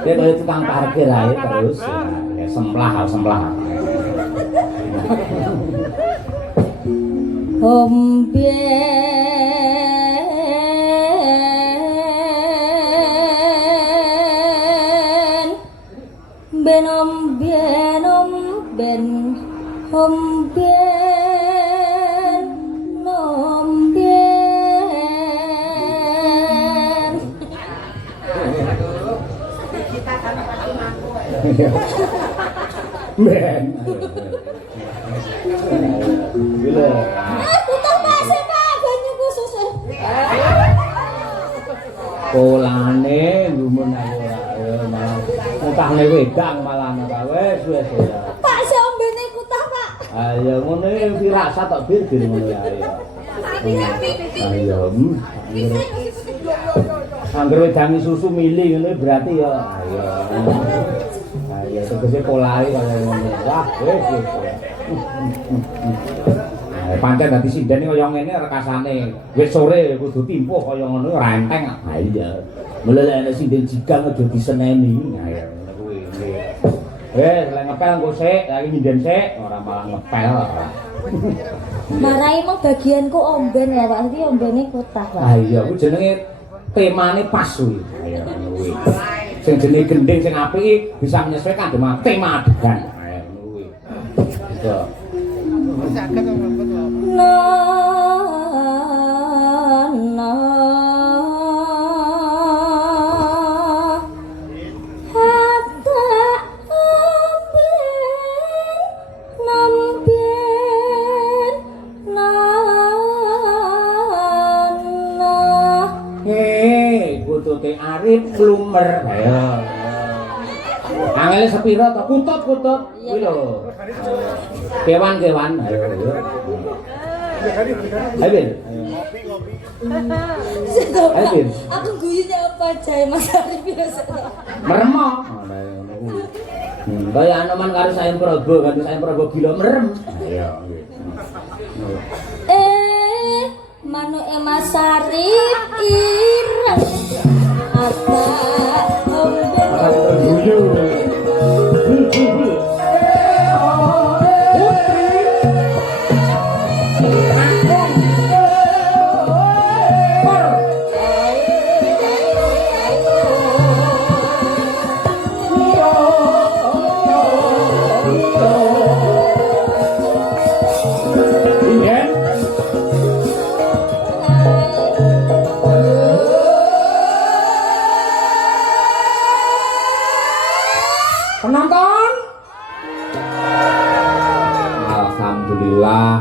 Dia kaya tukang parkir aja terus ya semplah. Ben ombien Ben. Gila. Aku tak masih Pak banyu khusus. Polane gumun aku ayo malah entahne wedang malah wes. Pak si ombene kutah Pak. Ayo ngono firasat tok bir ngono ya ayo. Ayo. Angger wedangi susu mili ngene berarti ya ayo. Ayo tegese polane kaya ngono. Wah, wis. Pancen dadi sinden kaya ngene rekasane. Wis sore kudu timpuh kaya ngono ora enteng. Ha iya. Mulane ana sinden jigang aja diseneni. Ayo ngono kuwi. Lek ngepel engko sik, lagi nyinden sik, ora malah ngepel. Marai mong bagianku omben ya Pak, iki ombene kutah Pak. Ah iya, ku jenenge temane pas kuwi. Ayo ngono kuwi. Sing jenenge gending sing apik iki bisa menyesuaikan dengan tema adegan. Ayo ngono kuwi. Gitu. Kutute arif klumer. Ayo. Angele sepiro to? Kutut. Kuwi lho. Kewan. Ayo. Ayo. Ngopi. Aku guyune apa jae Mas Arif biasa. Meremo. Ngono kuwi. Kaya anoman karo sayem Prabu, ganti sayem Prabu gila merem. Ayo. Manuke Mas Arif ireng. Apa penonton, alhamdulillah.